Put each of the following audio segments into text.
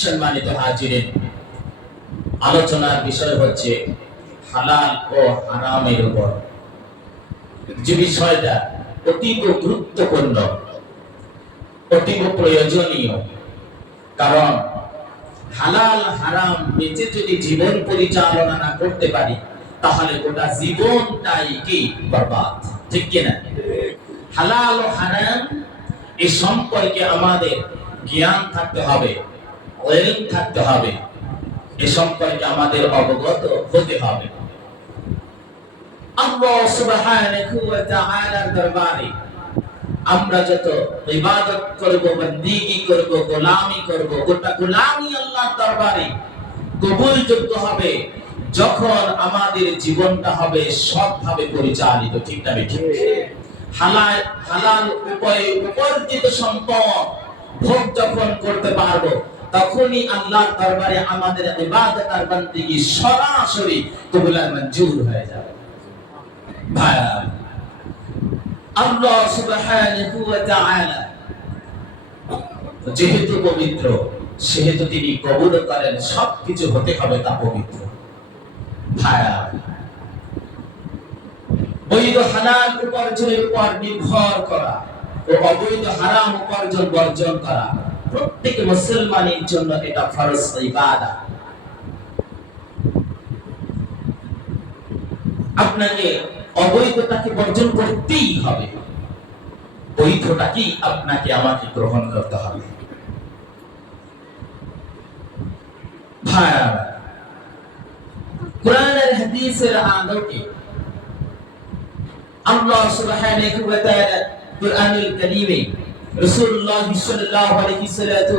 সম্মানিত হাজিরিন, আলোচনার বিষয় হচ্ছে হালাল ও হারামের উপর, যে বিষয়টা অতীব গুরুত্বপূর্ণ, অতীব প্রয়োজনীয়। কারণ হালাল হারাম বেঁচে যদি জীবন পরিচালনা না করতে পারি, তাহলে গোটা জীবনটাই কি বরবাদ, ঠিক কিনা? হালাল ও হারাম এই সম্পর্কে আমাদের জ্ঞান থাকতে হবে, ইলম থাকতে হবে, এ সম্পর্কে আমাদের অবগত হতে হবে। আল্লাহ সুবহানাহু ওয়া তাআলার দরবারে আমরা যত ইবাদত করব, বন্দেগী করব, গোলামি করব, গোটা গোলামি আল্লাহর দরবারে কবুলযোগ্য হবে যখন আমাদের জীবনটা হবে সৎভাবে পরিচালিত, ঠিক না ঠিক? হালাল হালাল উপায়ে উপার্জিত সম্পদ ভোগ যখন করতে পারবো, তখনই আল্লাহর দরবারে আমাদের ইবাদত আর বন্দেগী সরাসরি কবুল আর মঞ্জুর হয়ে যাবে। ভাইরা, আল্লাহ সুবহানাহু ওয়া তাআলা যেহেতু পবিত্র, সেহেতু তিনি কবুল করেন সবকিছু হতে হবে তা পবিত্র। ভাইরা, বৈধ হালাল উপার্জনের উপর নির্ভর করা ও অবৈধ হারাম উপার্জন বর্জন করা প্রত্যেক মুসলমানের জন্য এটা ফরজ ইবাদত। আপনাকে অবৈধতাকে বর্জন করতেই হবে, বৈধটাকে আপনাকে আমাকে গ্রহণ করতে হবে। ভাইরা, কোরআন আর হাদিসের আলোকে আল্লাহ সুবহানাহু ওয়া তাআলা কুরআনুল কারীমে রাসূলুল্লাহ সাল্লাল্লাহু আলাইহি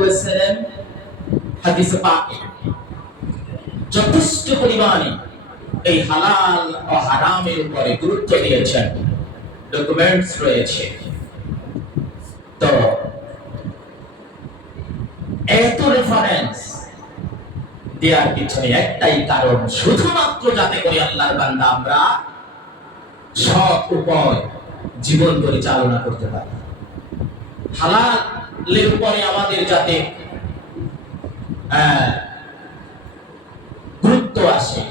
ওয়াসাল্লাম হাদিসে পাকে যথেষ্ট পরিমাণে এই হালাল ও হারামের উপরে গুরুত্ব দিয়েছেন, ডকুমেন্টস রয়েছে। তো এত রেফারেন্স দেওয়ার পিছনে একটাই কারণ, শুধুমাত্র যাতে করে আল্লাহর বান্দা আমরা সৎ উপায় জীবন পরিচালনা করতে পারি। হালালের উপরে আমাদের যাতে গুরুত্ব আসে,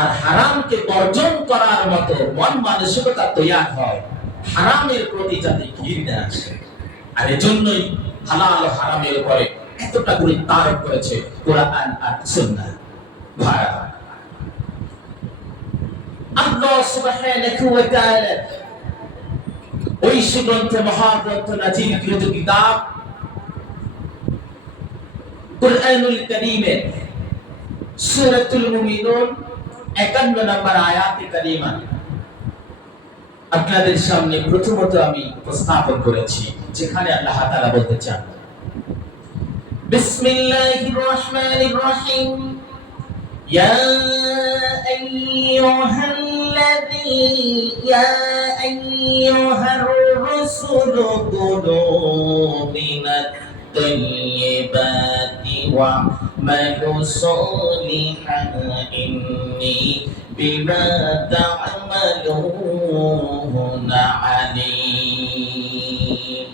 আর হারামকে বর্জন করার মতো মন মানসিকতা তৈরি হয়, হারামের প্রতি যাতে ঘৃণা আসে। আর এজন্যই হালাল ও হারামের উপরে এতটা গুরুত্ব আরোপ করেছে কোরআন আর সুন্নাহ। ভাইরা, আল্লাহ সুবহানাহু ওয়া তাআলা ওই সুগ্রন্থ মহাগ্রন্থ নাজিলকৃত কিতাব কুরআনুল কারীমের সূরাতুল মুমিনুন 51 নম্বর আয়াতে কারিমা আপনাদের সামনে প্রথমত আমি উপস্থাপন করেছি, যেখানে আল্লাহ তাআলা বলতে চান, বিসমিল্লাহির রাহমানির রাহিম, ইয়া আইয়ুহার রাসূলু কুলু মিনাত তাইয়্যিবাতি ওয়া'মালু সালিহান ইন্নী বিমা তা'মালুনা আলীম।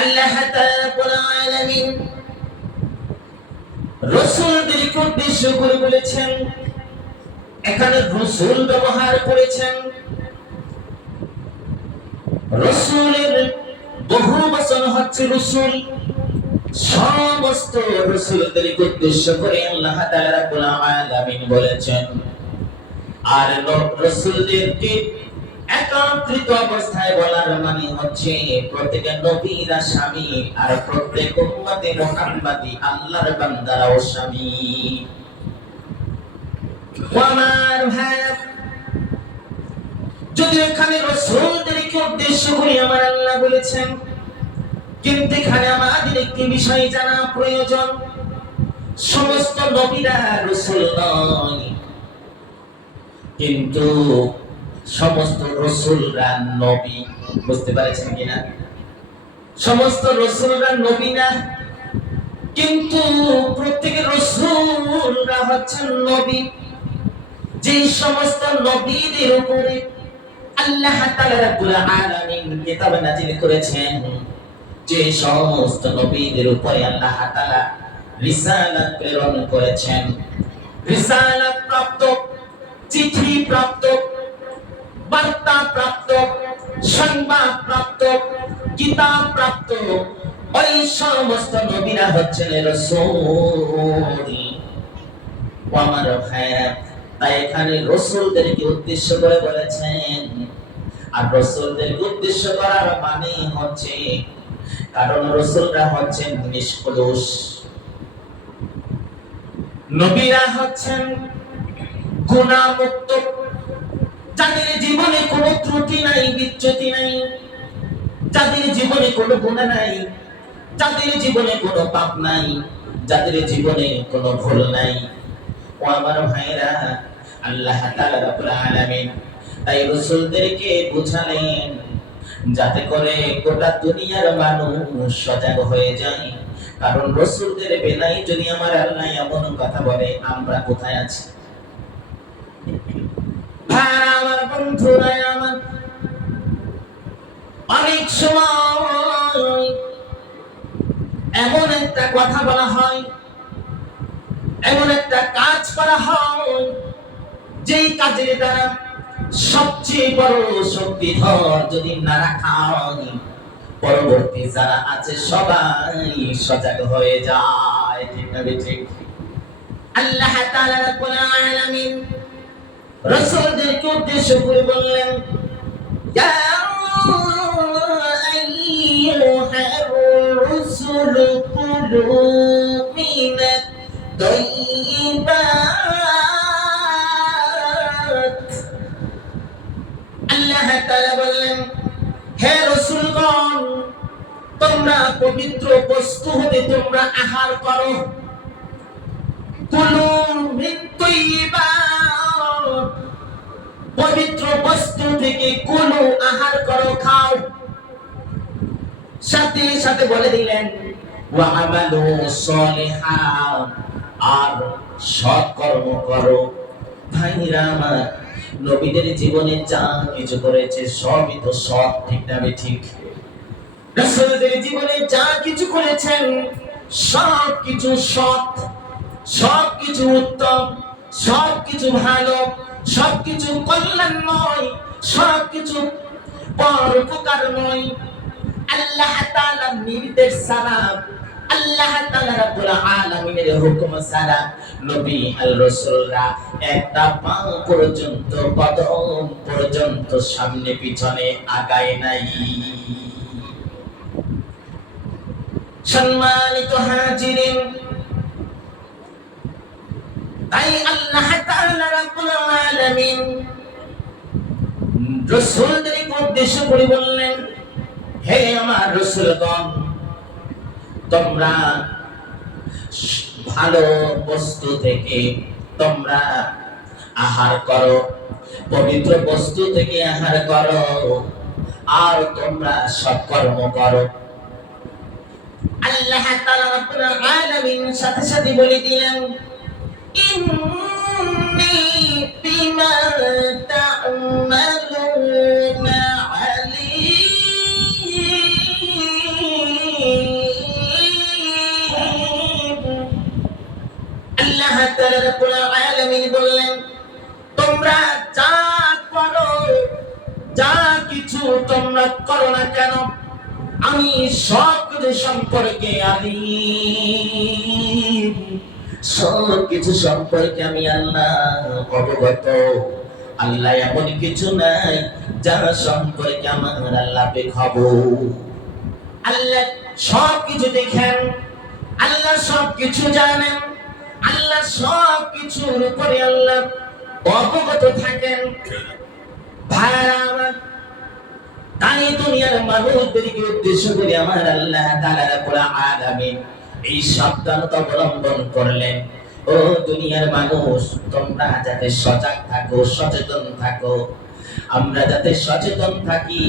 আল্লাহ তাআলা রাব্বুল আলামিন রাসূলদেরকে উদ্দেশ্য করে বলেছেন, এখানে রাসূল ব্যবহার করেছেন। রাসূলের বহু বচন হচ্ছে রাসূল। সমস্ত রাসূলদেরকে উদ্দেশ্য করে আল্লাহ তাআলা রাব্বুল আলামিন বলেছেন। আর রাসূলদেরকে একত্রিত অবস্থায় বলার মানে হচ্ছে প্রত্যেক নবীরা শামিল, আর প্রত্যেক উম্মতে মুহাম্মাদি আল্লাহর বান্দারাও শামিল। ওয়ামার ভাই, যদি এখানে রাসূলদেরকে উদ্দেশ্য করে আমার আল্লাহ বলেছেন, কিন্তু এখানে আমাদের একটি বিষয় জানা প্রয়োজন। সমস্ত নবীরা রাসূল নয়, কিন্তু সমস্ত রাসূলরা নবী। বুঝতে পারছেন কিনা? সমস্ত রাসূলরা নবী না, কিন্তু প্রত্যেক রাসূলরা হচ্ছেন নবী। যে সমস্ত নবীদের উপরে আল্লাহ তাআলা রাব্বুল আলামিন কিতাব নাযিল করেছেন, যে সমস্ত নবীদের উপরে আল্লাহ তাআলা রিসালাত প্রেরণ করেছেন, রিসালাত প্রাপ্ত, চিঠি প্রাপ্ত, বার্তা প্রাপ্ত, সংবাদ প্রাপ্ত, কিতাব প্রাপ্ত, ওই সমস্ত নবীরা হচ্ছেন রাসূল। আমার ভাইরা, তাই এখানে রাসূলদেরকে উদ্দেশ্য করে বলেছেন। আর রাসূলদেরকে উদ্দেশ্য করার মানে হচ্ছে, কারণ রাসূলরা হচ্ছেন নিষ্কলুষ, নবীরা হচ্ছেন গুনাহমুক্ত, যাদের জীবনে কোনো ত্রুটি নাই, বিচ্যুতি নাই, যাদের জীবনে কোনো গুনাহ নাই, যাদের জীবনে কোনো পাপ নাই, যাদের জীবনে কোনো ভুল নাই। ও আমার ভাইরা, আল্লাহ তাআলা রাব্বুল আলামিন তাই রাসূলদেরকে বুঝালেন যাতে করে গোটা দুনিয়ার মানুষ সজাগ হয়ে যায়। কারণ রাসূলদের বেলায় যদি আমার আল্লাহ এমন কথা বলে, আমরা কোথায় আছি? ভাইরা আমার, বন্ধুরা আমার, অনেক সময় এমন একটা কথা বলা হয়, এমন একটা কাজ করা হয়, যেই কাজের দ্বারা সবচেয়ে বড় শক্তিধর যদি না রাখা হয়, পরবর্তী যারা আছে সবাই সজাগ হয়ে যায়। ঠিক না ঠিক? আল্লাহ তাআলা রাব্বুল আলামিন রাসূলদেরকে উদ্দেশ্য করে বললেন, ইয়া আইয়ুহার রাসূল কুলু মিনাত তাইয়্যিবাত। আল্লাহ তাআলা বললেন, হে রাসূলগণ, তোমরা পবিত্র বস্তু হতে তোমরা আহার করো। কুলু মিন তাইয়্যিবাত, পবিত্র বস্তু থেকে কুলু, আহার করো, খাও। সাথে সাথে বলে দিলেন, ওয়া আমালু সলিহান, আর সৎ কর্ম করো। ভাইরা আমার, নবীদের জীবনে যা কিছু করেছে সবই তো সৎ। ঠিক না ঠিক? রাসূলদের জীবনে যা কিছু করেছেন সব কিছু সৎ, সব কিছু উত্তম, সব কিছু ভালো, সব কিছু কল্যাণময়, সব কিছু পরোপকারময়। আল্লাহ তাআলার নির্দেশ ছাড়া, আল্লাহ তাআলা রাব্বুল আলামিনের হুকুম ছাড়া নবী আর রাসূলরা একটা পা পর্যন্ত, কদম পর্যন্ত সামনে পিছনে আগায় নাই। সম্মানিত হাজিরিন, তাই আল্লাহ তাআলা রাব্বুল আলামিন রাসূলদেরকে উদ্দেশ্য করে বললেন, হে আমার রাসূলগণ, তোমরা ভালো বস্তু থেকে তোমরা আহার করো, পবিত্র বস্তু থেকে আহার করো, আর তোমরা সৎকর্ম করো। আল্লাহ তাআলা রাব্বুল আলামিন সাথে সাথে বলে দিলেন, ইন্নী বিমা তা'মালুনা আলীম। আল্লাহ তাআলা রাব্বুল আলামিন বললেন, তোমরা যা করো, যা কিছু তোমরা করো না কেন, আমি সব কিছু সম্পর্কে আলীম, সব কিছু সম্পর্কে আমি আল্লাহ অবগত। আল্লাহ এমন কিছু নাই যা সম্পর্কে আমার আল্লাহ বেখবর। আল্লাহ সব কিছু দেখেন, আল্লাহ সব কিছু জানেন, আল্লাহ সব কিছুর উপরে আল্লাহ অবগত থাকেন। ভাইরা আমার, তাই দুনিয়ার মানুষদেরকে উদ্দেশ্য করে আমার আল্লাহ তাআলা রাব্বুল আলামিন এই সাবধানতা অবলম্বন করলেন, ও দুনিয়ার মানুষ, তোমরা যাতে সজাগ থাকো, সচেতন থাকো। আমরা যাতে সচেতন থাকি,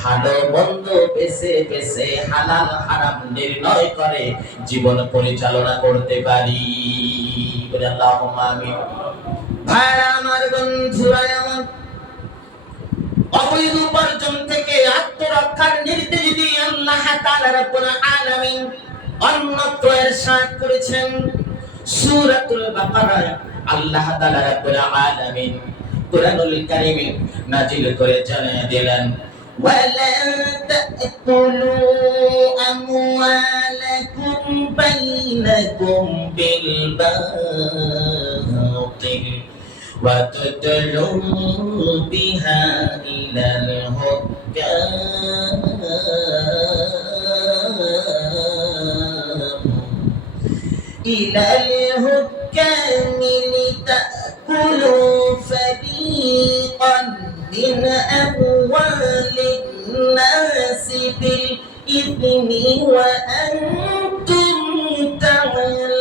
ভালো মন্দ বেছে বেছে, হালাল হারাম নির্ণয় করে জীবন পরিচালনা করতে পারি। আল্লাহুম্মা আমিন। ভাইরা আমার, বন্ধুরা আমার, অবৈধ উপার্জন থেকে আত্মরক্ষার নির্দেশ দিয়ে আল্লাহ তাআলা রাব্বুল আলামিন অন্যত্র ইরশাদ করেছেন সূরাতুল বাকারায়। আল্লাহ তাআলা রাব্বুল আলামিন কুরআনুল কারীমে নাযিল করে জানিয়ে দিলেন وَلَا تَأْكُلُوا أَمْوَالَكُمْ بَيْنَكُمْ بِالْبَاطِلِ وَتُدْلُوا بِهَا إِلَى الْحُكَّامِ لِتَأْكُلُوا فَرِيقًا مِنْ أَمْوَالِ النَّاسِ بِالْإِثْمِ وَأَنْتُمْ تعلمون।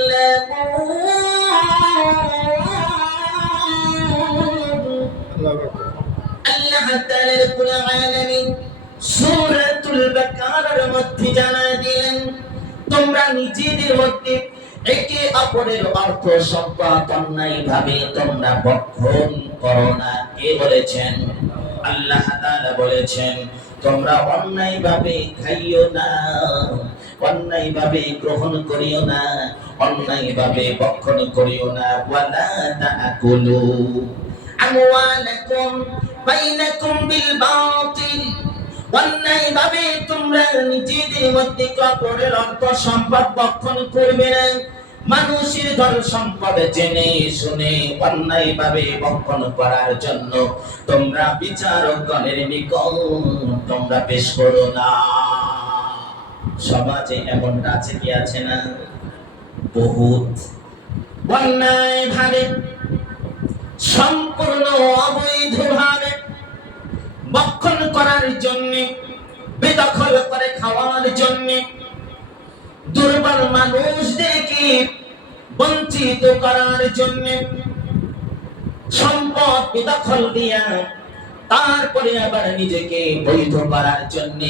আল্লাহ তাআলা রাব্বুল আলামিন সূরাতুল বাকারার মধ্যে জানায় দিলেন, তোমরা নিজেদের মধ্যে একে অপরের অর্থ সম্পদ অন্যায়ভাবে তোমরা ভক্ষণ করো না। কে বলেছেন? আল্লাহ তাআলা বলেছেন তোমরা অন্যায়ভাবে খাইও না, অন্যায়ভাবে গ্রহণ করিও না, অন্যায়ভাবে ভক্ষণ করিও না। ওয়ালা তাকুলু আমওয়ালাকুম বাইনাকুম বিল বাতিল, অন্যায়ভাবে তোমরা নিজেদের মধ্যে অপরের অর্থ সম্পদ ভক্ষণ করবে না। মানুষের ধন সম্পদ জেনে শুনে অন্যায়ভাবে ভক্ষণ করার জন্য তোমরা বিচারকগণের নিকট তোমরা পেশ করো না। সমাজে এমন আছে কি আছে না? বহুত অন্যায়ভাবে সম্পূর্ণ অবৈধভাবে ভক্ষণ করার জন্য, বেদখল করে খাওয়ার জন্য, দুর্বল মানুষদেরকে বঞ্চিত করার জন্য, সম্পদ বেদখল দিয়া তারপরে আবার নিজেকে বৈধ করার জন্য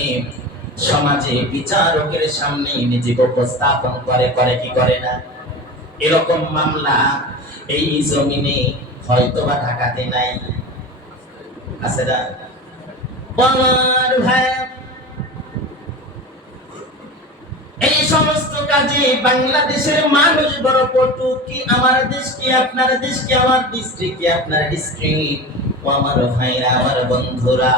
সমাজে বিচারকের সামনে নিজেকে উপস্থাপন করে। করে কি করে না? এরকম মামলা এই জমিনে হয়তোবা ঢাকাতে নাই, আছে না? আমার ভাই, এই সমস্ত কাজে বাংলাদেশের মানুষ বড় পটু। কি আমার দেশ কি আপনার দেশ কি আমার ডিস্ট্রিক্ট কি আপনার ডিস্ট্রিক্ট? ও আমার ভাইরা, আমার বন্ধুরা,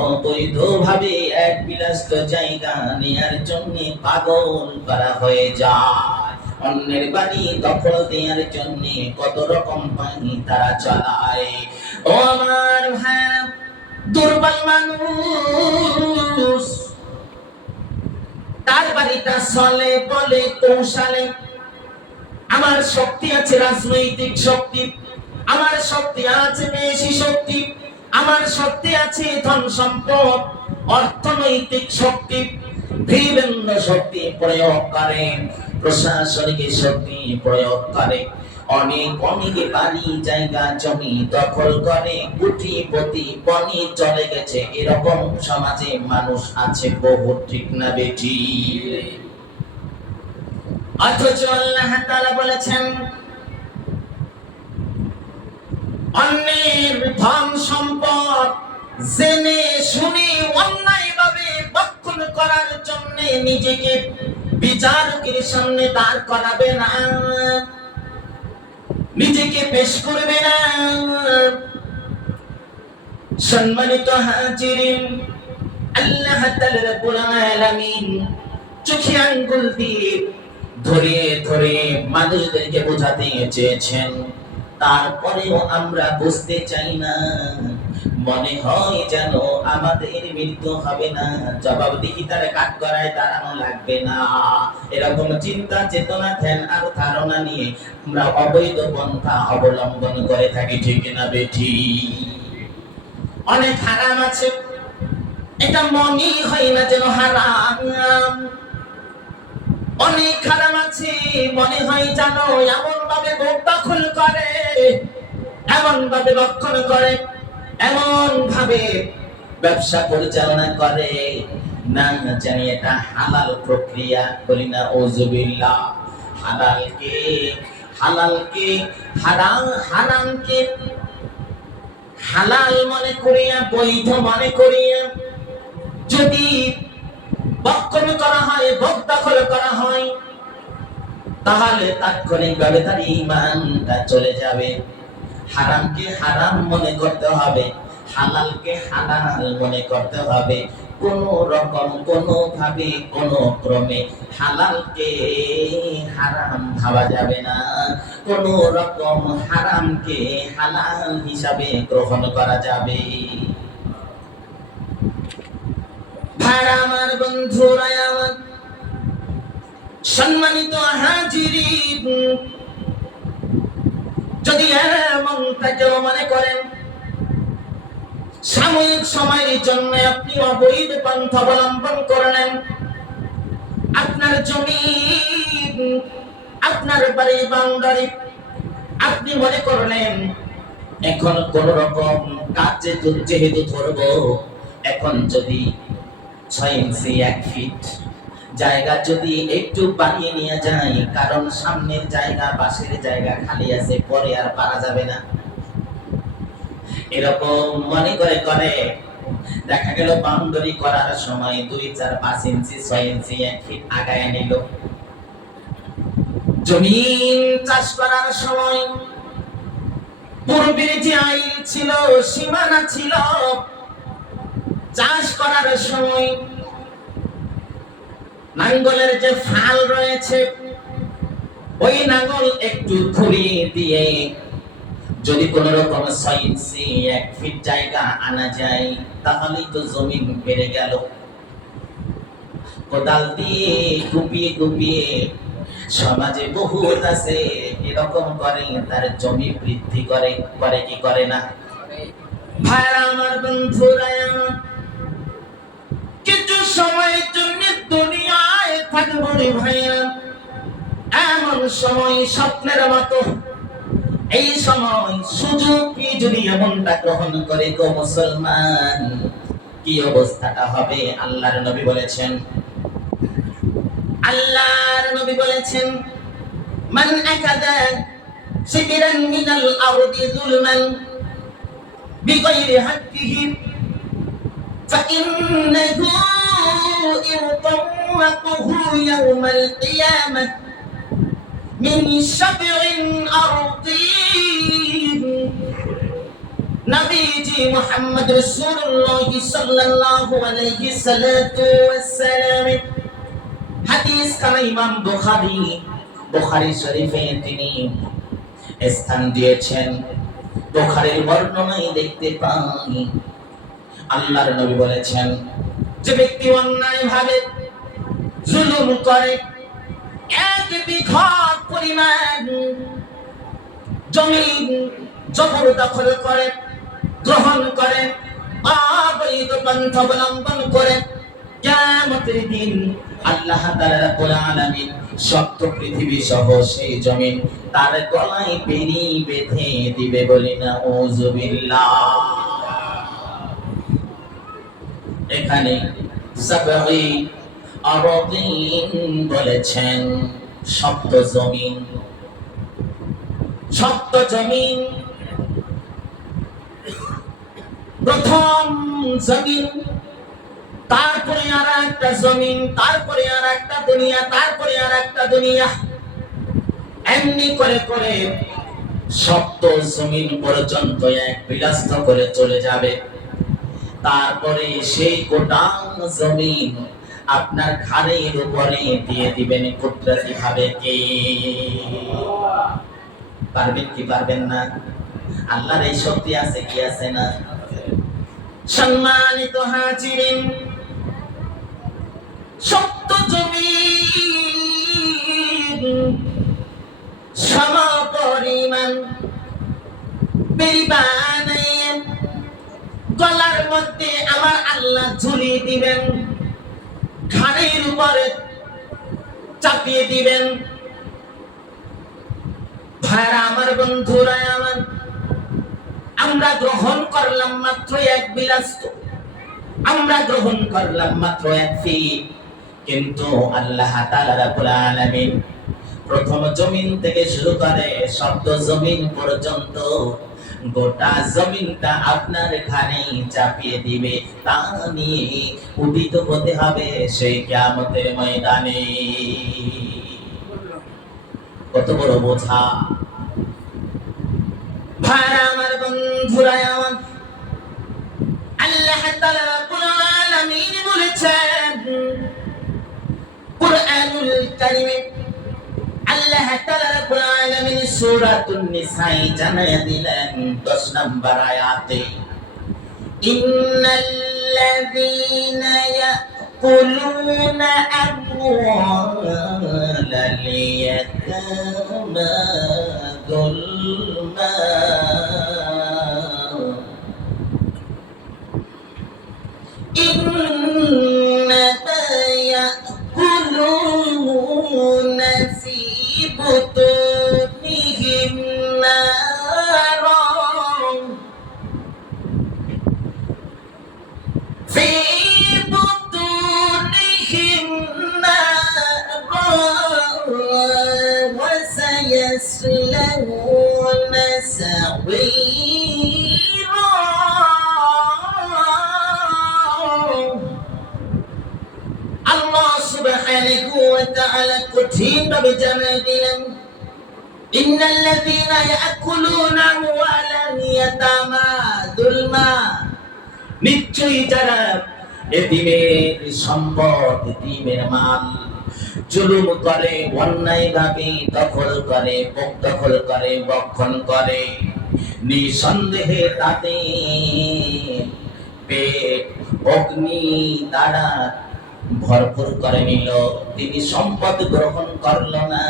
অবৈধভাবে এক বিলাসিত জায়গা নেয়ার জন্য পাগল করা হয়ে যায়। অন্যের বাড়ি দখল দেওয়ার জন্য কত রকম বাহিনী তারা চালায়। ও আমার ভাইরা, দুর্বল মানুষ তার বাড়িটা চলে বলে কৌশলে। আমার শক্তি আছে, রাজনৈতিক শক্তি, আমার শক্তি আছে বেশি শক্তি, আমার শক্তি আছে ধন সম্পদ, অর্থনৈতিক শক্তি, বিভিন্ন শক্তি প্রয়োগ করে, প্রশাসনিক শক্তি প্রয়োগ করে, অনেক বাড়ি জায়গা জমি দখল করে, কোটিপতি বনি চলে গেছে। এরকম সমাজে মানুষ আছে বহু, ঠিক না বেটি? অথচ আল্লাহ তাআলা বলেছেন অন্যের ধন সম্পদ জেনে শুনে অন্যায়ভাবে ভক্ষণ করার জন্য নিজেকে বিচারকের সামনে দাঁড় করাবে না, নিজেকে পেশ করবে না। সম্মানিত হাজিরিন, আল্লাহ তাআলা রাব্বুল আলামিন চোখে আঙ্গুল দিয়ে ধরে ধরে মানুষদেরকে বোঝাতে চেয়েছেন, তারপরেও আমরা বুঝতে চাই না। মনে হয় যেন আমাদের মৃত্যু হবে না, জবাবদিহিতার কাঠগড়ায় দাঁড়ানো লাগবে না। এরকম চিন্তা চেতনা ধ্যান আর ধারণা নিয়ে আমরা অবৈধ পন্থা অবলম্বন করে থাকি, ঠিক না বেঠি? অনেক হারাম আছে, এটা মনে হয় না যেন হারাম। অনেক হারাম আছে, মনে হয় জানো এমন ভাবে ভোগ দখল করে, এমন ভাবে ভক্ষণ করে, এমন ভাবে ব্যবসা পরিচালনা করে, না জানি এটা হালাল প্রক্রিয়া। বলি না ওযুবিল্লাহ। হালালকে হারামকে, হালাল মনে করিয়া, বৈধ মনে করিয়া যদি বক্ষণ করা হয়, ভোগ দখল করা হয়, তাহলে তাৎক্ষণিকভাবে তার ঈমানটা চলে যাবে। হারামকে হারাম মনে করতে হবে, হালালকে হালাল মনে করতে হবে। কোন রকম, কোনো ভাবে, কোনো ক্রমে হালালকে হারাম ভাবা যাবে না, কোন রকম হারামকে হালাল হিসাবে গ্রহণ করা যাবে। ভাইরা আমার, বন্ধুরা আমার, সম্মানিত হাজিরিন, যদি এমনটা কেউ মনে করেন সাময়িক সময়ের জন্য আপনি অবৈধ পন্থা অবলম্বন করলেন, আপনার জমি, আপনার বাড়ির বাউন্ডারি আপনি মনে করলেন এখন কোন রকম কাজ যেহেতু ধরবো, এখন যদি 6 ইঞ্চি 1 ফিট জায়গা যদি একটু বানিয়ে নিয়ে যায়, কারণ সামনের জায়গা, পাশের জায়গা খালি আছে, পরে আর পারা যাবে না, এরকম মনে করে করে দেখা গেল বাউন্ডারি করার সময় 2, 4, 5 ইঞ্চি 6 ইঞ্চি 1 ফিট আগায় নিল। জমিন চাষ করার সময় পূর্বের যে আইন ছিল, সীমানা ছিল, চাষ করার সময় নাঙ্গলের যে ফাল রয়েছে, ওই নাঙ্গল একটু ঘুরিয়ে দিয়ে যদি কোন রকম 6 ইঞ্চি 1 ফিট জায়গা আনা যায়, তাহলেই তো জমিন বেড়ে গেল। কোদাল দিয়ে কুপিয়ে কুপিয়ে সমাজে বহুত আছে এরকম করে, তার জমি বৃদ্ধি করে, করে কি করে না? ভাইরা আমার, বন্ধুরা আমার, কিছু সময়ের জন্য দুনিয়ায় থাকবো রে ভাইরা, এমন সময় স্বপ্নের মতো, এই সময় সুযোগকে যদি এমনটা গ্রহণ করে গো মুসলমান, কি অবস্থাটা হবে? আল্লাহর নবী বলেছেন, আল্লাহর নবী বলেছেন, মান আকাদা শিবিরান মিনাল আরদি যুলমান বিগাইরি হাক্কিহি ফাইন্নাহু ইউতাওয়াকুহু ইয়াওমাল কিয়ামাহ মিন শাবরিন আরদিন। নবীজি মুহাম্মদ রাসূলুল্লাহ সাল্লাল্লাহু আলাইহি সাল্লাতু ওয়াসসালাম হাদিস কানা ইমাম বুখারী শরীফে তিনি স্থান দিয়েছেন। বুখারীর বর্ণনায় দেখতে পাই আল্লাহর নবী বলেছেন, যে ব্যক্তি অন্যায়ভাবে জুলুম করে, 1 বিঘা পরিমাণ জমি জবরদখল করে, গ্রহণ করে, অবৈধ পন্থা অবলম্বন করে, কিয়ামতের দিন আল্লাহ তাআলা রাব্বুল আলামিন শক্ত পৃথিবী সহ সেই জমিন তার গলায় বেড়ি বেঁধে দিবে, বলি না আউযুবিল্লাহ। এখানে সাবঈ আরাদিন বলেছেন, শক্ত জমিন, শক্ত জমিন, প্রথম জমিন, তারপরে আর একটা জমিন, তারপরে আর একটা দুনিয়া, তারপরে আর একটা দুনিয়া, এমনি করে করে শক্ত জমিন পর্যন্ত এক বিলাস্ত করে চলে যাবে। তারপরে সেই গোটা জমিন আপনার ঘাড়ের উপরে দিয়ে দিবেন কুদরতি ভাবে। কে পারবেন কি পারবেন না? আল্লাহর এই শক্তি আছে কি আছে না? সম্মানিত হাজিরিন, শক্ত জমিন সমপরিমাণ বেড়ি বানাইয়ে গলার মধ্যে আমার আল্লাহ ঝুলিয়ে দিবেন, ঘাড়ের উপরে চাপিয়ে দিবেন। ভাইরা আমার, বন্ধুরা আমার, আমরা গ্রহণ করলাম মাত্র 1 বিলাস্ত, আমরা গ্রহণ করলাম মাত্র 1 ফিট, কিন্তু আল্লাহ তাআলা রাব্বুল আলামিন প্রথম জমিন থেকে শুরু করে শব্দ জমিন পর্যন্ত গোটা জমিনটা আপনার ঘাড়ে চাপিয়ে দিবে, তা নিয়ে উদিত হতে হবে সেই কিয়ামতের ময়দানে। কত বড় বোঝা! ভাইরা আমার, বন্ধুরা আমার, আল্লাহ তাআলা রাব্বুল আলামিন বলেছেন কুরআনুল কারীমে, আল্লাহ তাআলা রাব্বুল আলামিন সূরাতুন নিসায় জানায়া দিলেন 10 নম্বর আয়াতে, ইন্নাল্লাযীনা ইয়াকুলুনা আমওয়ালাল ইয়াতামা যুলমা إنما يأكلون في بطونهم نارا في بطونهم نارا وسيصلون سعيرا। আল্লাহ সুবহানাহু ওয়া তাআলা কঠিন ভাবে জানিয়ে দিলেন, ইন্নাল্লাযীনা ইয়াকুলুনা আমওয়ালাল ইয়াতামা যুলমা, নিশ্চয়ই যারা এতিমের সম্পদ, এতিমের মাল জুলুম করে, অন্যায় ভাবে দখল করে, দখল করে, বক্ষণ করে, নিঃসন্দেহে তাদের পেট অগ্নি দ্বারা ভরপুর করে নিল। তিনি সম্পদ গ্রহণ করল না,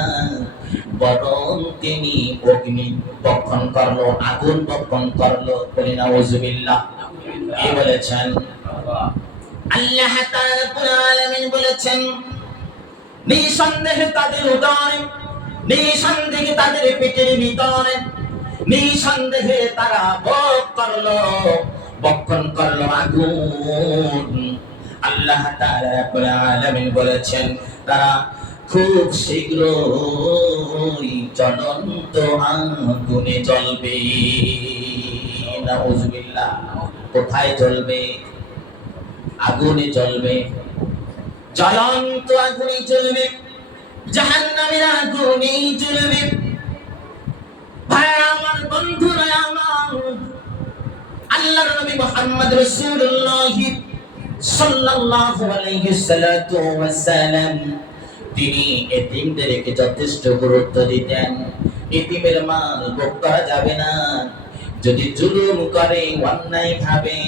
বরং তিনি অগ্নি বক্ষণ করলো, আগুন বক্ষণ করলো। বলি নাউযুবিল্লাহ। কে বলেছেন? আল্লাহ তাআলা রাব্বুল আলামিন বলেছেন, নিঃসন্দেহে তাদের উদরে, নিঃসন্দেহে তাদের পেটের ভিতরে, নিঃসন্দেহে তারা ভোগ করলো, বক্ষণ করলো আগুন। আল্লাহ তাআলা রাব্বুল আলামিন বলেছেন, তারা খুব শীঘ্রই জ্বলন্ত আগুনে জ্বলবে। নাউযুবিল্লাহ। কোথায় জ্বলবে? আগুনে জ্বলবে, জ্বলন্ত আগুনে জ্বলবে, জাহান্নামের আগুনে জ্বলবে। ভাইরা আমার, বন্ধুরা আমার, আল্লাহর নবী মুহাম্মদ রাসূলুল্লাহ সাল্লাল্লাহু আলাইহি ওয়াসাল্লাম তিনি এতিমদেরকে যথেষ্ট গুরুত্ব দিতেন। এতিমের মাল ভোগ করা যাবে না। যদি জুলুম করে, অন্যায় ভাবে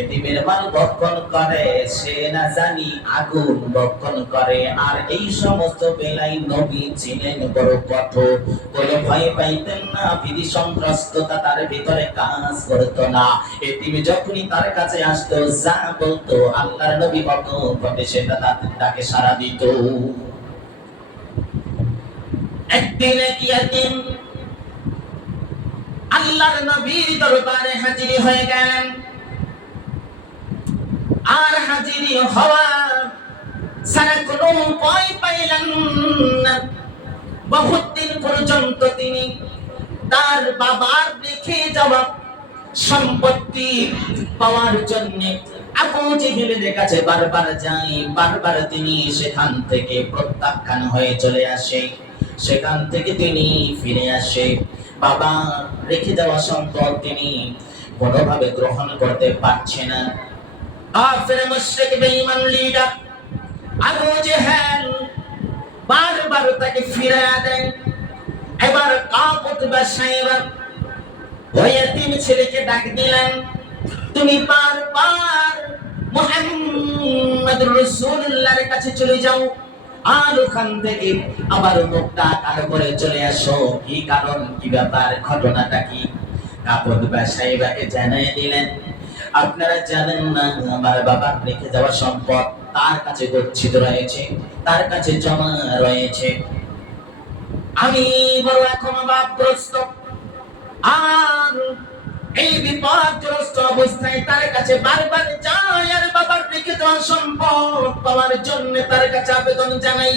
এতিমের মাল ভক্ষণ করে, সে না জানি আগুন ভক্ষণ করে। আর এই সমস্ত বেলায় নবী ছিলেন বড় কঠোর, কোনো ভয় পাইতেন না, ভীতি সন্ত্রস্ততা তার ভিতরে কাজ করতো না। এতিম যখনই তার কাছে আসতো, যা বলতো আল্লাহর নবী ঘটে সেটা তাকে সাড়া দিত। একদিন এক ইয়াতীম আল্লাহর নবীর দরবারে হাজির হয়ে গেলেন। আর হাজির হওয়া ছাড়া কোনো উপায় পাইলেন না। বহুত দিন পর্যন্ত তিনি তার বাবার রেখে যাওয়া সম্পত্তি পাওয়ার জন্য আবু জেহেলের কাছে বারবার যায়, বারবার তিনি সেখান থেকে প্রত্যাখ্যান হয়ে চলে আসে, সেখান থেকে তিনি ফিরে আসে। বাবা রেখে যাওয়া সম্পদ তিনি কোনোভাবে গ্রহণ করতে পারছে না। কাফের মুশরিক বেঈমান লিডার আবু জেহেল বারবার তাকে ফিরিয়ে দেয়। এবার কাবুতবা সাইবা ওই এতিম ছেলেকে ডাক দিলেন, তুমি বারবার মুহাম্মদ রাসূলুল্লাহর কাছে চলে যাও, আর ওখান থেকে আবার মুখটা কালো করে চলে আসো। কি কারণ, কি ব্যাপার, ঘটনাটা কি? কাবুতবা সাইবাকে জানিয়ে দিলেন, আপনারা জানেন না, আমার বাবার রেখে যাওয়া সম্পদ তার কাছে গচ্ছিত রয়েছে, তার কাছে জমা রয়েছে। আমি বড় এখন অভাবগ্রস্ত, আর এই বিপদগ্রস্ত অবস্থায় তার কাছে বারবার যাই, আর বাবার রেখে যাওয়া সম্পদ পাওয়ার জন্য তার কাছে আবেদন জানাই,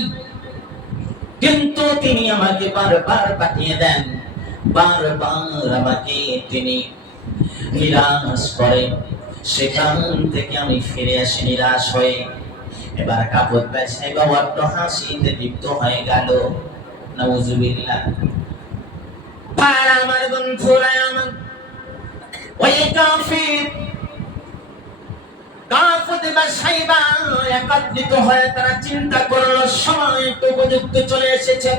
কিন্তু তিনি আমাকে বারবার পাঠিয়ে দেন বারবার আমাকে তিনি নিরাশ করে, সেখান থেকে আমি ফিরে আসি নিরাশ হয়ে। এবার কাপড় পেছাই বা বড্ড হাসিতে লিপ্ত হয়ে গেল। নাউজুবিল্লাহ। আর আমার বন্ধুরা, আমার ওই কাফির কাফতে বা সাইবা একত্রিত হয়ে তারা চিন্তা করলো সময় একটু উপযুক্ত চলে এসেছে।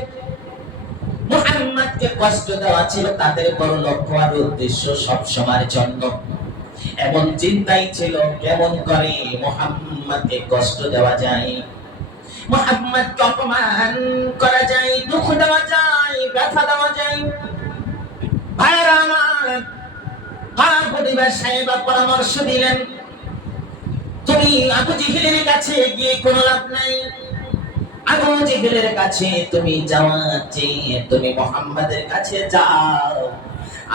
মুহাম্মদকে কষ্ট দেওয়া ছিল তাদের বড় লক্ষ্য আর উদ্দেশ্য সব সময়ের জন্য। এমন চিন্তাই ছিল কেমন করে মুহাম্মদকে কষ্ট দেওয়া যায়, মুহাম্মদকে অপমান করা যায়, দুঃখ দেওয়া যায়, ব্যথা দেওয়া যায়। ভাইরা আমার, কাফতে বা সাইবা পরামর্শ দিলেন, তুমি আবু জেহেলের কাছে গিয়ে কোনো লাভ নাই। আবু জেহেলের কাছে তুমি যাওয়া চেয়ে তুমি মুহাম্মাদের কাছে যাও,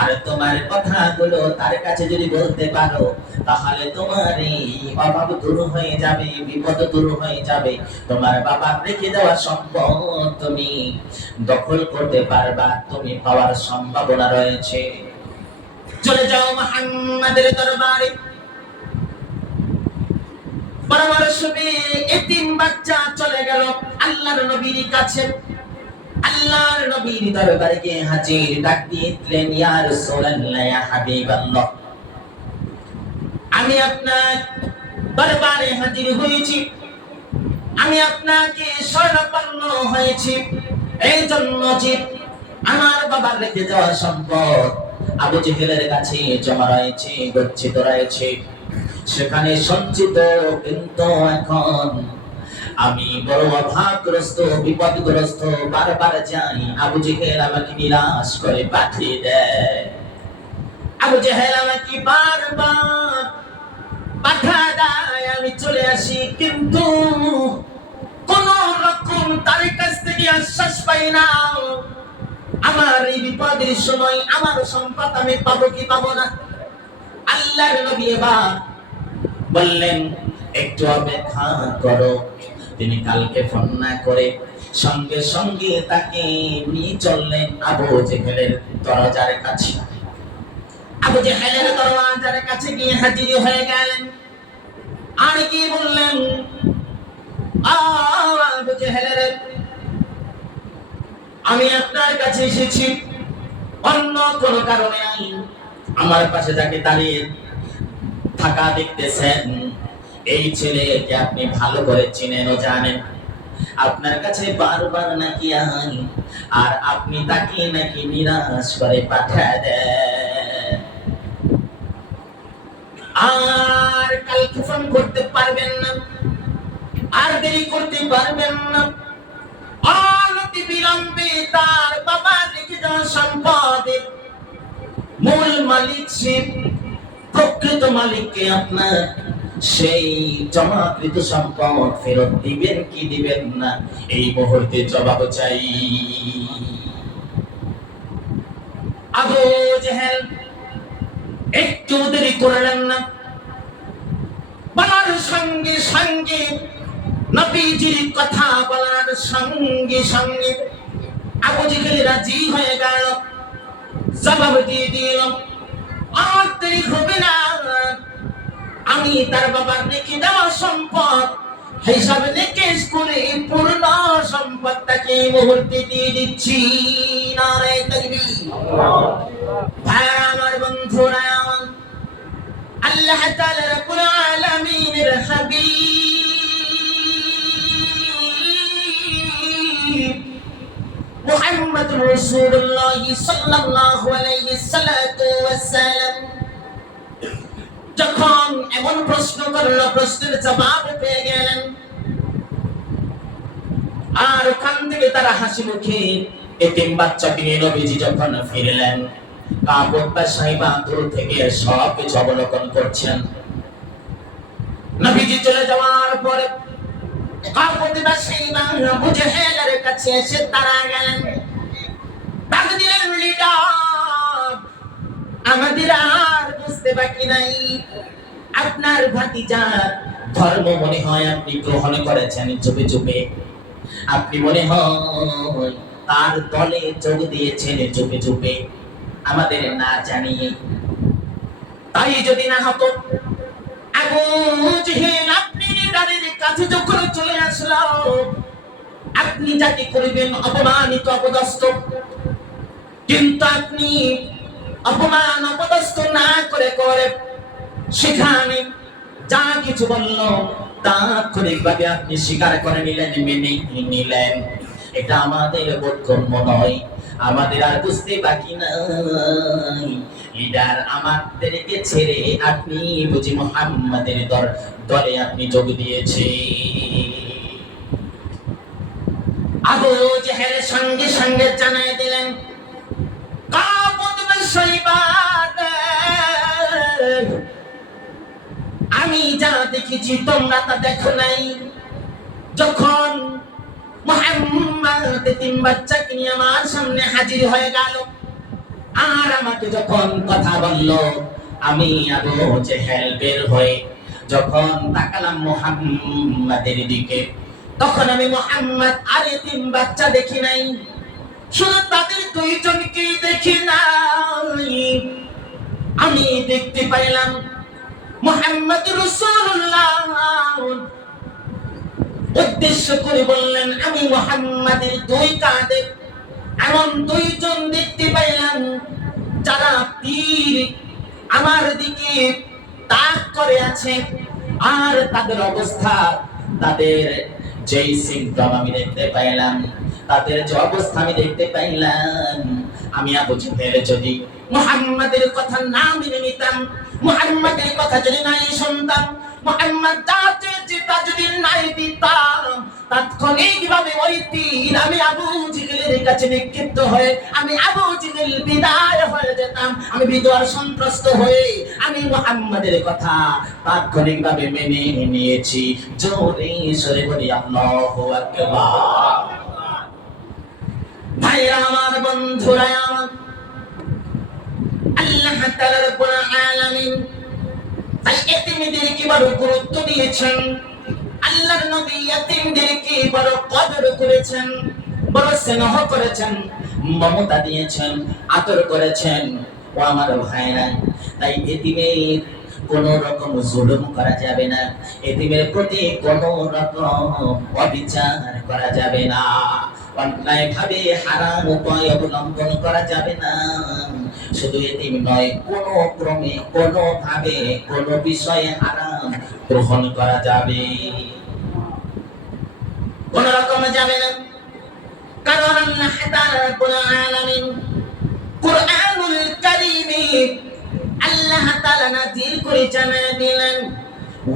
আর তোমার কথাগুলো তার কাছে যদি বলতে পারো তাহলে তোমার এই অভাব দূর হয়ে যাবে, বিপদ দূর হয়ে যাবে। তোমার বাবার রেখে দেওয়া সম্পদ তুমি দখল করতে পারবা, তুমি পাওয়ার সম্ভাবনা রয়েছে। চলে যাও মুহাম্মাদের দরবারে। পরামর্শ পেয়ে এতিম বাচ্চা চলে গেল আল্লাহর নবীর কাছে। আল্লাহর নবীর দরবারে গিয়ে হাজির, ডাক দিয়ে দিলেন, ইয়া রাসূলুল্লাহ, ইয়া হাবিবাল্লাহ, আমি আপনার দরবারে হাজির হয়েছি। আমি আপনাকে শরণাপন্ন হয়েছি এই জন্য যে আমার বাবার রেখে যাওয়া সম্পদ আবু জেহেলের কাছে জমা রয়েছে, গচ্ছিত রয়েছে, সেখানে সঞ্চিত। কিন্তু এখন আমি বড় অভাবগ্রস্ত, বিপদগ্রস্ত, বারবার যাই, আবু জেহেল আমাকে নিরাশ করে পাঠিয়ে দেয়। আবু জেহেল আমাকে বারবার পাঠা দেয়, আমি চলে আসি, কিন্তু কোন রকম তার কাছ থেকে আশ্বাস পাই না আমার এই বিপদের সময় আমার সম্পদ আমি পাবো কি পাবো না। আল্লাহর নবী এবার বললেন, একটু অপেক্ষা করো। তিনি কালকে ফোন না করে সঙ্গে সঙ্গে তাকে নিয়ে চললেন আবু জেহেলের দরজার কাছে। আবু জেহেলের দরজার কাছে গিয়ে হাজির হয়ে গেলেন, আর কি বললেন, আবু জেহেলের, আমি আপনার কাছে এসেছি অন্য কোন কারণে নাই। আমার পাশে যাকে দাঁড়িয়ে থাকা দেখতেছেন, এই ছেলেকে আপনি ভালো করে চিনেন ও জানেন। আপনার কাছে বারবার নাকি আই, আর আপনি তাকে নাকি নিরাশ করে পাঠায় দেন, আর কালকে ফোন করতে পারবেন না, আর দেরি করতে পারবেন না। অনতি বিলম্বে তার বাবা রেখে যাওয়া সম্পদের মূল মালিক সে, প্রকৃত মালিককে আপনার সেই জমাকৃত সম্পদ ফেরত দিবেন কি দিবেন না, এই মুহূর্তে জবাব চাই। আবু জেহেল একটু দেরি করলেন না, বলার সঙ্গে সঙ্গে, নবীজির কথা বলার সঙ্গে সঙ্গে আবু জেহেল রাজি হয়ে গেল, জবাব দিয়ে দিল, আর দেরি হবে না, আমি তার বাবার রেখে দেওয়া সম্পদ হিসাবে নিকেশ করে পূর্ণ সম্পদটাকে মুহূর্তে দিয়ে দিচ্ছি। নারে তাকবীর। ভাই আমার, বন্ধুরা আমার, আল্লাহ তাআলা রব্বুল আলামিনের হাবিব মুহাম্মদুর রাসূলুল্লাহ সাল্লাল্লাহু আলাইহি ওয়াসাল্লাম যখন এমন প্রশ্ন করলো, প্রশ্নের জবাব পেয়ে গেলেন, আর ওখান থেকে তারা হাসি মুখে এতিম বাচ্চাকে নিয়ে নবীজি যখন ফিরলেন, কাবুল সাহিবা দূর থেকে সব কিছু অবলোকন করছেন। নবীজি চলে যাওয়ার পরে কাবুল সাহিবা আবু জেহেলের কাছে এসে তারা গেলেন, ডাক দিলেন, লিডার, আমাদের আর বুঝতে বাকি নাই, আপনার ভাতিজার ধর্ম মনে হয় আপনি গ্রহণ করেছেন চুপে চুপে, আপনি মনে হয় তার দলে যোগ দিয়েছেন চুপে চুপে। আমাদের না জানিয়ে। তাই যদি না হতো, আবু জেহেল আপনি তাদের কাছে যখন চলে আসলো, আপনি যাকে করবেন অপমানিত অপদস্থ, কিন্তু আপনি অপমান অপদস্থ না করে করে সেখানে যা কিছু বলল তাৎক্ষণিকভাবে আপনি স্বীকার করে নিলেন, মেনে নিলেন। এটা আমাদের বোধগম্য নয়, আমাদের আর বুঝতে বাকি নাই। লিডার আমাদেরকে ছেড়ে আপনি বুঝি মুহাম্মাদের দলে আপনি যোগ দিয়েছে। আবু জেহেল সঙ্গে সঙ্গে জানাই দিলেন, আমি যা দেখেছি তোমরা তা দেখো নাই। যখন মুহাম্মদ তিন বাচ্চাকে নিয়ে আমার সামনে হাজির হয়ে গেল আর আমাকে যখন কথা বলল, আমি আবু জেহেল বের হয়ে যখন তাকালাম মুহাম্মাদের দিকে, তখন আমি মুহাম্মদ আর তিন বাচ্চা দেখি নাই, শুধু তাদের দুইজনকে দেখি নাই, আমি দেখতে পাইলাম মুহাম্মদ রাসূলুল্লাহ। উদ্দেশ্য করে বললেন, আমি মুহাম্মাদের দুই কাঁধে এমন দুইজন দেখতে পাইলাম যারা তীর আমার দিকে তাক করে আছে, আর তাদের অবস্থা, তাদের যেই সিম্পটম আমি দেখতে পাইলাম, তাদের যে অবস্থা আমি দেখতে পাইলাম, আমি আবু জেহেল যদি মুহাম্মাদের কথা না মেনে নিতাম, মুহাম্মাদের কথা যদি নাই শুনতাম, মুহাম্মদ তা যদি নাই দিতাম, তাৎক্ষণিকভাবে ওই তীর আমি আবু জেহেলের কাছে নিক্ষিপ্ত হয়ে আমি আবু জেহেল বিদায় হয়ে যেতাম। আমি বিদর সন্ত্রস্ত হয়ে আমি মুহাম্মাদের কথা তাৎক্ষণিকভাবে মেনে নিয়েছি। জোরে সরে বলি আল্লাহু আকবার। ভাইরা আমার, বন্ধুরা আমার, আল্লাহ তাআলা রব্বুল আলামিন তাই এতিমদেরকে বড় গুরুত্ব দিয়েছেন। আল্লাহর নবী এতিমদেরকে বড় কদর করেছেন, বড় স্নেহ করেছেন, মমতা দিয়েছেন, আদর করেছেন। ও আমার ভাইরা, তাই এতিমের কোন রকম জুলুম করা যাবে না, এতিমের প্রতি কোন রকম অবিচার করা যাবে না, অন্যায় ভাবে হারাম উপায় অবলম্বন করা যাবে না। শুধু এতিম নয়, কোন ক্রমে কোন ভাবে কোন বিষয়ে হারাম গ্রহণ করা যাবে, কোন রকম যাবে না। কারণ আল্লাহ তাআলা রব্বুল আলামিন কুরআনুল কারীমে আল্লাহ তাআলা নাযিল করে জানিয়ে দিলেন,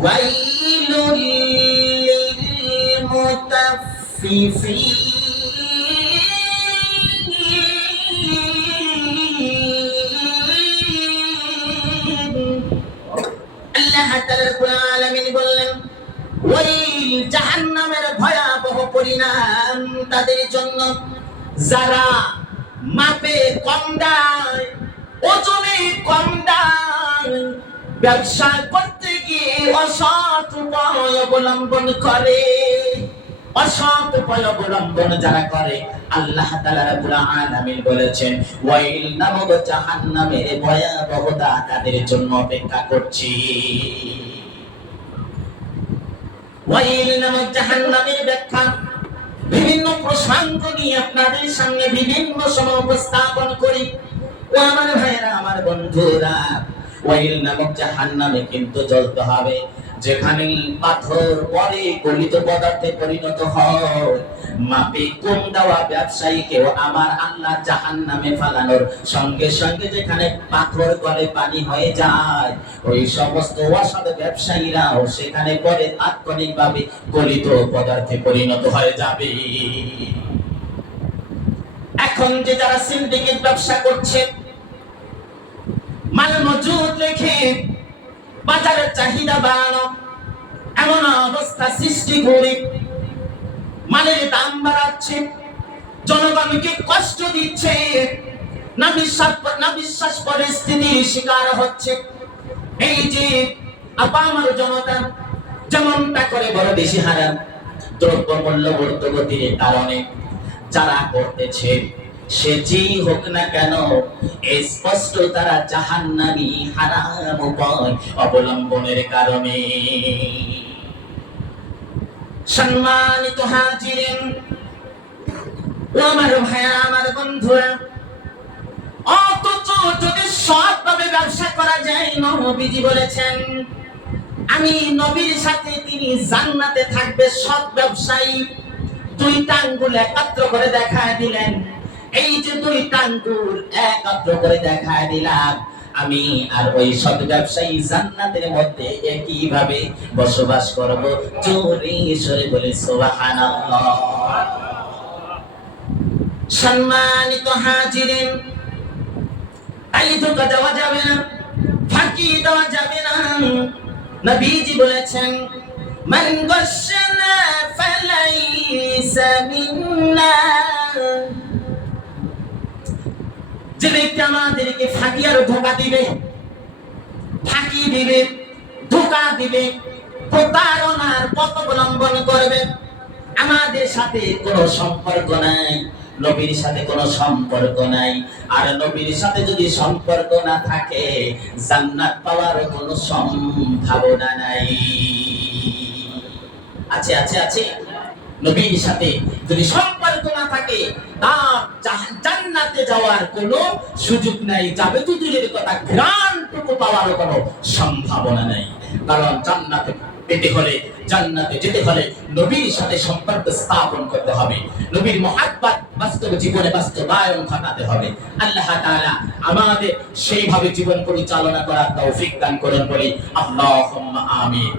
ওয়াইলুল লিল মুতাফফিফিন। আল্লাহ তাআলা রব্বুল আলামিন বললেন, ওয়াইল, জাহান্নামের ভয়াবহ পরিণাম তাদের জন্য যারা মাপে কম দেয়, ওজনে কম দেয়, ব্যবসা করতে গিয়ে অসৎ উপায় অবলম্বন করে। অসৎ উপায় অবলম্বন যারা করে, আল্লাহ তাআলা রব্বুল আলামিন বলেছেন, ওয়াইল নামক জাহান্নামের ভয়াবহতা তাদের জন্য অপেক্ষা করছে। ওয়াইল নামক জাহান্নামের ব্যাখ্যা বিভিন্ন প্রসঙ্গ নিয়ে আপনাদের সামনে বিভিন্ন সময় উপস্থাপন করি। ও আমার ভাইরা, আমার বন্ধুরা, ওয়াইল নামক জাহান্নামে কিন্তু জ্বলতে হবে, যেখানে পাথর পরে গলিত পদার্থে পরিণত হয়। মাপে কম দেওয়া ব্যবসায়ীকেও আমার আল্লাহ জাহান্নামে ফালানোর সঙ্গে সঙ্গে যেখানে পাথর গলে পানি হয়ে যায়, ওই সমস্ত অসৎ ব্যবসায়ীরাও সেখানে পরে তাৎক্ষণিকভাবে গলিত পদার্থে পরিণত হয়ে যাবে। এখন যে যারা সিন্ডিকেট ব্যবসা করছে, মাল মজুদ রেখে বাজারের চাহিদা বাড়ানো, এমন অবস্থা সৃষ্টি করে মালের দাম বাড়াচ্ছে, জনগণকে কষ্ট দিচ্ছে, না বিশ্বাস পরিস্থিতির শিকার হচ্ছে। এই যে আপামর জনতা যেমনটা করে বড় বেশি হারাম দ্রব্য মূল্য ঊর্ধ্বগতির কারণে যারা করতেছে, সে যেই হোক না কেন, স্পষ্ট তারা জাহান্নামী হারাম উপায় অবলম্বনের কারণে। সম্মানিত হাজিরিন, আমার ভাইয়া, আমার বন্ধুরা, অথচ যদি সৎভাবে ব্যবসা করা যায়, নবীজি বলেছেন আমি নবীর সাথে তিনি জান্নাতে থাকবে সৎ ব্যবসায়ী। দুইটা আঙ্গুল একত্র করে দেখায় দিলেন, এই যে দুইটা আঙ্গুল একত্র করে দেখায় দিলাম, আমি আর ওই সৎ ব্যবসায়ী জান্নাতের মধ্যে একইভাবে বসবাস করব। জোরে সরে বলে সুবহানাল্লাহ। সম্মানিত হাজিরিন, তাই ধোঁকা দেওয়া যাবে না, ফাঁকি দেওয়া যাবে না। নবীজি বলেছেন মান গাশশানা ফালাইসা মিন্না, যে ব্যক্তি আমাদেরকে ফাঁকি আর ধোঁকা দিবে, ফাঁকি দিবে, ধোঁকা দিবে, প্রতারণার পথ অবলম্বন করবে, আমাদের সাথে কোনো সম্পর্ক নাই, নবীর সাথে কোনো সম্পর্ক নাই। আর নবীর সাথে যদি সম্পর্ক না থাকে, জান্নাত পাওয়ার কোনো সম্ভাবনা নাই। আছে আছে আছে, নবীর সাথে যদি সম্পর্ক না থাকে, তার জান্নাতে যাওয়ার কোনো সুযোগ নাই, যাবে তো দূরের কথা, ঘ্রাণটুকু পাওয়ার কোনো সম্ভাবনা নাই। কারণ জান্নাতে পেতে হলে, জান্নাতে যেতে হলে নবীর সাথে সম্পর্ক স্থাপন করতে হবে, নবীর মহাব্বত বাস্তব জীবনে বাস্তবায়ন ঘটাতে হবে। আল্লাহ তাআলা আমাদের সেইভাবে জীবন পরিচালনা করার তৌফিক দান করুন বলি আল্লাহুম্মা আমিন।